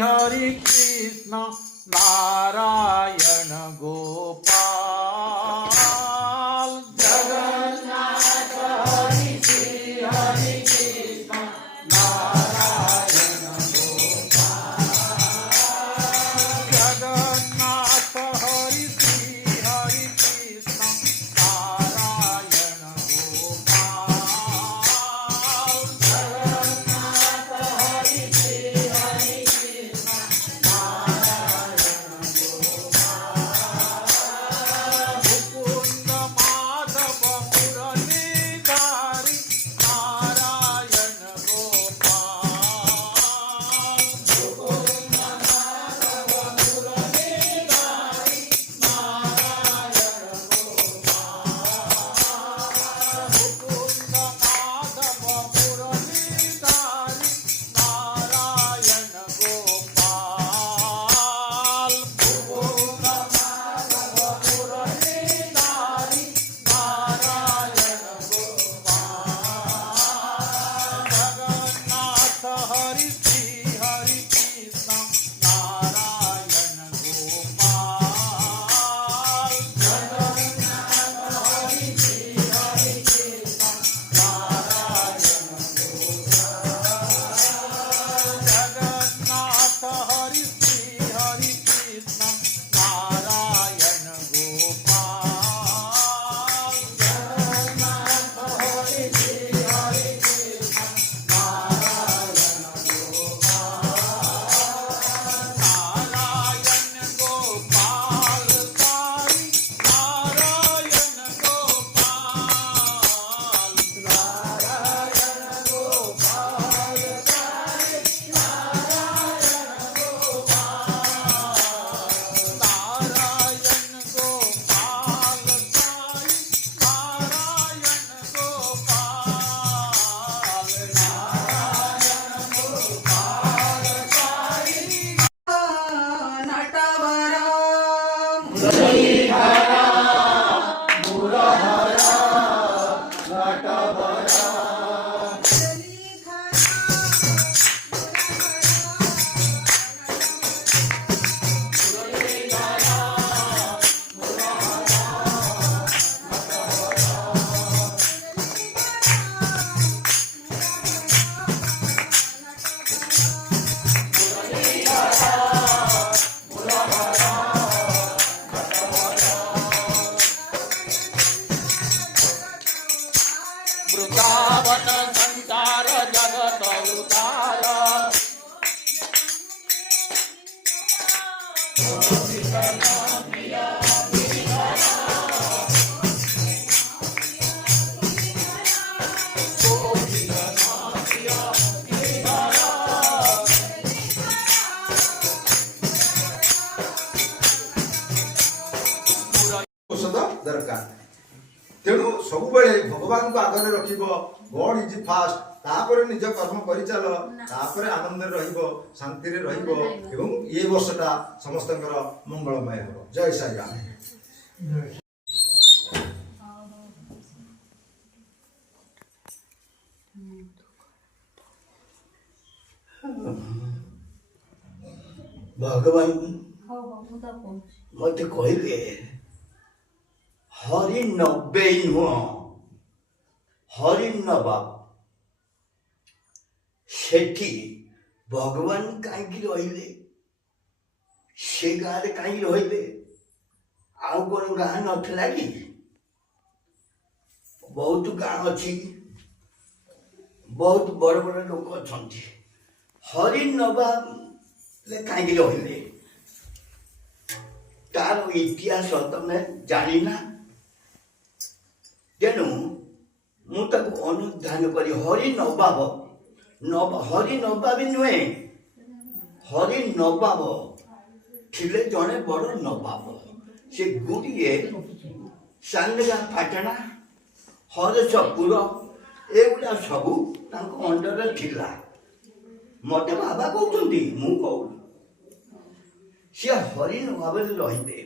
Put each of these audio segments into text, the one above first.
हरे कृष्ण नारायण गोपाल जगन्नाथ हरि श्री हरे कृष्ण नारायण गोपाल जगन्नाथ हरि श्री हरे कृष्ण नारायण गोपाल जगन्नाथ हरि श्री हरे को आगे रखिब God is fast तापर निज कर्म कर चल तापर आनंद रहिबो शांति रे रहिबो एवं ये वर्षटा समस्तଙ୍କର मंगलमय हो जय साई राम भगवान मत कहले हरि 90 नुह हरि नवा सेठी भगवान कहीं रहिले से गाँव कहीं रहिले आउ कौन गाँ नथिला कि बहुत गाँ अच्छी बहुत बड़ बड़ लोक अच्छा हरि नवा कहीं रहिले तार इतिहास तमें जाना तेणु मुझे अनुधान कर हरि नवाब हरि नवाब नुहे हरि नवाब थिले जड़े बड़ नवाब से गुड़िए सालेगा फाटना हरसपुर एगुड़ा सबू अंडर थिला मत बाबा कहते मु कह सी हरि नवाब रही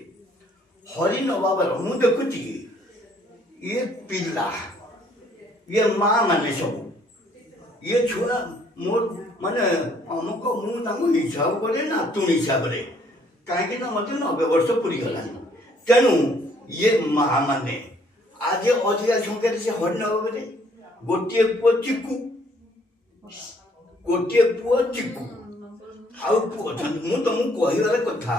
हरि नवाब मु देखुची ये पिला ये माँ माने सब ये छुआ मोर माने अमुक मुझे हिसाब करे नातुण हिसाब से कहीं मत 90 वर्ष पूरी गला तेणु ये माँ माने आज अधिका संख्या से हरि नवाब गोटे पुओ चिकू गोटे पुओ चिकू आउ पुओ मुझे तुमको कहबार कथा